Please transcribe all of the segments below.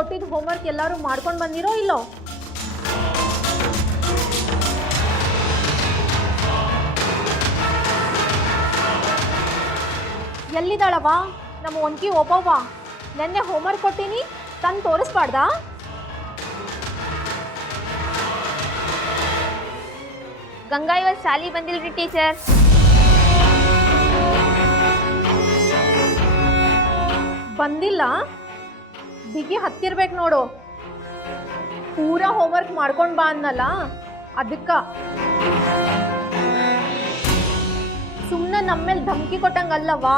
ಕೊಟ್ಟಿದ್ದ ಹೋಮ್ವರ್ಕ್ ಎಲ್ಲರೂ ಮಾಡ್ಕೊಂಡು ಬಂದಿರೋ ಇಲ್ಲೋ? ಎಲ್ಲಿದ್ದಾಳವ ನಮ್ಮ ಒನ್ಕಿ ಒಬ್ಬವ್ವ? ನೆನ್ನೆ ಹೋಮ್ವರ್ಕ್ ಕೊಟ್ಟಿನಿ, ತಂದು ತೋರಿಸ್ಬಾರ್ದಾ? ಗಂಗಾ ಇವತ್ತು ಶಾಲಿ ಬಂದಿಲ್ರಿ ಟೀಚರ್. ಬಂದಿಲ್ಲ? ಬಿಗಿ ಹತ್ತಿರ್ಬೇಕು ನೋಡು. ಪೂರಾ ಹೋಮ್ವರ್ಕ್ ಮಾಡ್ಕೊಂಡು ಬಾ ಅನ್ನಲ್ಲ, ಅದಕ್ಕ ಸುಮ್ಮನೆ ನಮ್ಮೇಲೆ ಧಮಕಿ ಕೊಟ್ಟಂಗಲ್ಲವಾ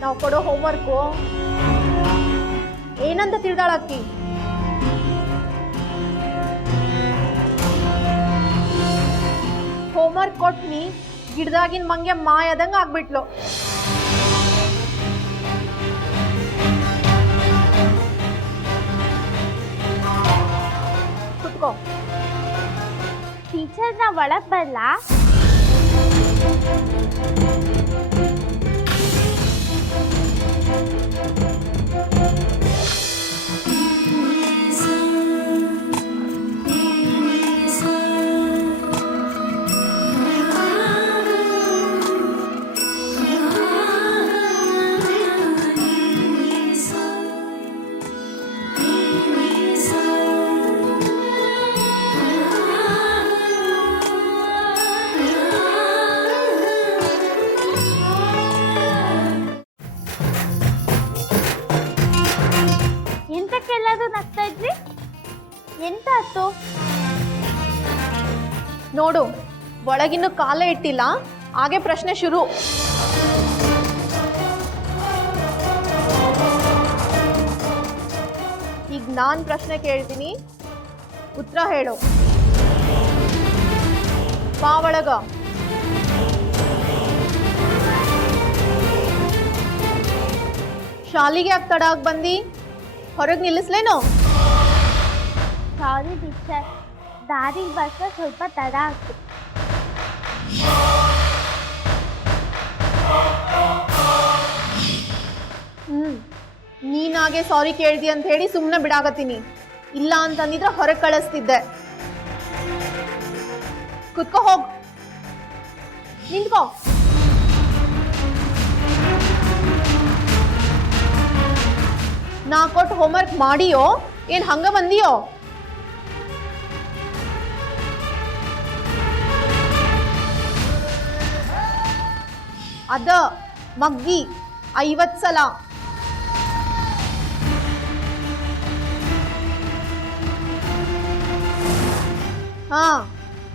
ನಾವು ಕೊಡೋ ಹೋಮ್ವರ್ಕು. ಏನಂತ ತಿಳಿದಾಳಕ್ಕಿ? ಹೋಮ್ವರ್ಕ್ ಕೊಟ್ನಿ, ಗಿಡದಾಗಿನ ಮಂಗೆ ಮಾಯದಂಗೆ ಆಗ್ಬಿಟ್ಲು. ಕುತ್ಕೋ. ಟೀಚರ್ ನಾ ಒಳಗ್ ಬರ್ಲಾ? ಎಂತಕ್ಕೆಲ್ಲದು ನಗ್ತಾ ಇದ್ರಿ? ಎಂತ ಆಯ್ತು? ನೋಡು, ಒಳಗಿನ್ನು ಕಾಲೇ ಇಟ್ಟಿಲ್ಲ, ಹಾಗೆ ಪ್ರಶ್ನೆ ಶುರು. ಈಗ ನಾನು ಪ್ರಶ್ನೆ ಕೇಳ್ತೀನಿ, ಉತ್ತರ ಹೇಳು. ಬಾ ಒಳಗ. ಶಾಲಿಗೆ ಯಾಕೆ ತಡ ಆಗಿ ಬಂದಿ? ಹೊರಗೆ ನಿಲ್ಲಿಸ್ಲೇನೋ? ಸಾರಿ ಟೀಚರ್, ದಾರಿಗೆ ಬರ್ಸ ಸ್ವಲ್ಪ ತಡ ಆಗ್ತು. ನೀನಾಗೆ ಸಾರಿ ಕೇಳ್ದಿ ಅಂತ ಹೇಳಿ ಸುಮ್ಮನೆ ಬಿಡಾಕತ್ತೀನಿ. ಇಲ್ಲ ಅಂತಂದಿದ್ರೆ ಹೊರಗೆ ಕಳಿಸ್ತಿದ್ದೆ. ಕುತ್ಕೋ, ಹೋಗ್, ನಿಂತ್ಕೋ. ನಾ ಕೊಟ್ಟು ಹೋಮ್ವರ್ಕ್ ಮಾಡಿಯೋ ಏನ್ ಹಂಗ ಬಂದಿಯೋ? ಅದ ಮಗ್ಗಿ 50 ಸಲ. ಹಾ,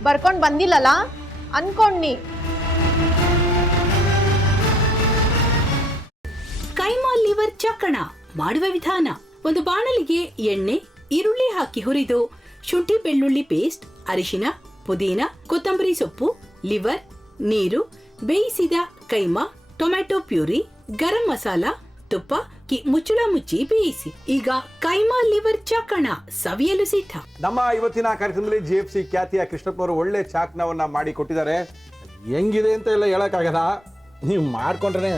ಬರ್ಕೊಂಡ್ ಬಂದಿಲ್ಲಲ್ಲ ಅನ್ಕೊಂಡ್ನಿ. ಕೈಮಾ ಲಿವರ್ ಚಕ್ಕಣ ಮಾಡುವ ವಿಧಾನ: ಒಂದು ಬಾಣಲಿಗೆ ಎಣ್ಣೆ, ಈರುಳ್ಳಿ ಹಾಕಿ ಹುರಿದು ಶುಂಠಿ ಬೆಳ್ಳುಳ್ಳಿ ಪೇಸ್ಟ್, ಅರಿಶಿನ, ಪುದೀನ, ಕೊತ್ತಂಬರಿ ಸೊಪ್ಪು, ಲಿವರ್, ನೀರು, ಬೇಯಿಸಿದ ಕೈಮಾ, ಟೊಮ್ಯಾಟೊ ಪ್ಯೂರಿ, ಗರಂ ಮಸಾಲ, ತುಪ್ಪ ಮುಚ್ಚಳ ಮುಚ್ಚಿ ಬೇಯಿಸಿ. ಈಗ ಕೈಮಾ ಲಿವರ್ ಚಾಕಣ ಸವಿಯಲು ಸಿದ್ಧ. ನಮ್ಮ ಇವತ್ತಿನ ಕಾರ್ಯಕ್ರಮದಲ್ಲಿ GFC ಖ್ಯಾತಿಯ ಕೃಷ್ಣಪ್ಪನವರು ಒಳ್ಳೆ ಚಾಕ್ನವನ್ನ ಮಾಡಿ ಕೊಟ್ಟಿದ್ದಾರೆ. ಹೆಂಗಿದೆ ಅಂತ ಎಲ್ಲ ಹೇಳಕ್ಕಾಗಲ್ಲ, ನೀವು ಮಾಡ್ಕೊಂಡ್ರೆ.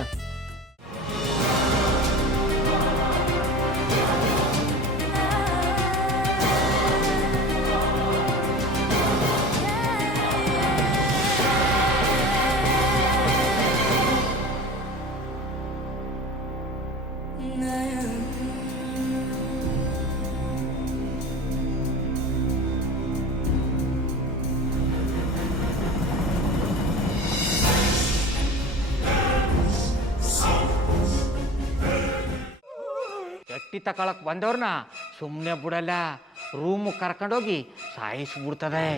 ಎಟ್ಟಿ ತಕೊಳಕ್ ಬಂದವ್ರನ್ನ ಸುಮ್ಮನೆ ಬಿಡಲ್ಲ, ರೂಮ್ ಕರ್ಕೊಂಡೋಗಿ ಸಾಯಿಸ್ಬಿಡ್ತದೆ.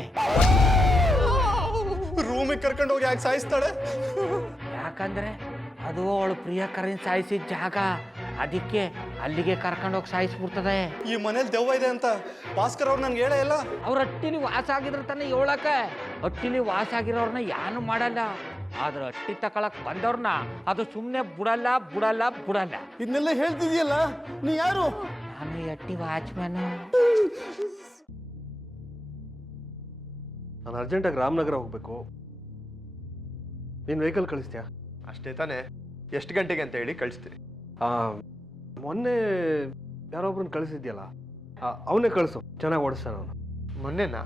ರೂಮಿಗೆ ಕರ್ಕೊಂಡೋಗಿ ಯಾಕೆ ಸಾಯಿಸ್ತಾಳೆ? ಯಾಕಂದ್ರೆ ಅದು ಅವಳು ಪ್ರಿಯಕರನ್ ಸಾಯಿಸಿದ ಜಾಗ, ಅದಕ್ಕೆ ಅಲ್ಲಿಗೆ ಕರ್ಕೊಂಡೋಗಿ ಸಾಯಿಸ್ಬಿಡ್ತದೆ. ಈ ಮನೇಲಿ ದೆವ್ವ ಇದೆ ಅಂತ ಭಾಸ್ಕರ್ ಅವ್ರು ನನ್ಗೆ ಹೇಳೇ ಇಲ್ಲ. ಅವ್ರ ಹಟ್ಟಿಲಿ ವಾಸ ಆಗಿದ್ರ ತಾನೆ ಹೇಳಕ. ಹಟ್ಟಿಲಿ ವಾಸ ಆಗಿರೋರ್ನ ಯಾನು ಮಾಡಲ್ಲ, ಆದ್ರೆ ಹಟ್ಟಿ ತಕೊಳಕ್ ಬಂದವ್ರನ್ನ ಅದು ಸುಮ್ಮನೆ ಬಿಡಲ್ಲ ಬಿಡಲ್ಲ ಬಿಡಲ್ಲ. ಇದನ್ನೆಲ್ಲ ಹೇಳ್ತಿದ್ಯಲ್ಲ, ನೀ ಯಾರು? ನಾನು ಹಟ್ಟಿ ವಾಚ್ಮ್ಯಾನ್. ನಾನು ಅರ್ಜೆಂಟಾಗಿ ರಾಮನಗರ ಹೋಗ್ಬೇಕು. ನೀನು ವೆಹಿಕಲ್ ಕಳಿಸ್ತೀಯಾ? ಅಷ್ಟೇ ತಾನೆ, ಎಷ್ಟು ಗಂಟೆಗೆ ಅಂತ ಹೇಳಿ ಕಳಿಸ್ತೀನಿ. ಮೊನ್ನೆ ಯಾರೊಬ್ರನ್ನ ಕಳಿಸಿದ್ಯಲ್ಲ, ಅವನೇ ಕಳಿಸು, ಚೆನ್ನಾಗಿ ಓಡಿಸ್ತಾನೆ ಅವನು. ಮೊನ್ನೆನಾ?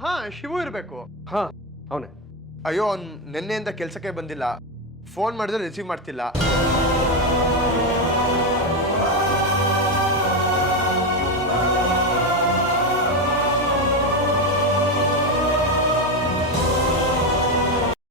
ಹಾಂ, ಶಿವು ಇರಬೇಕು. ಹಾಂ, ಅವನೇ. ಅಯ್ಯೋ, ಅವ್ನು ನಿನ್ನೆಯಿಂದ ಕೆಲಸಕ್ಕೆ ಬಂದಿಲ್ಲ. ಫೋನ್ ಮಾಡಿದ್ರೆ ರಿಸೀವ್ ಮಾಡ್ತಿಲ್ಲ.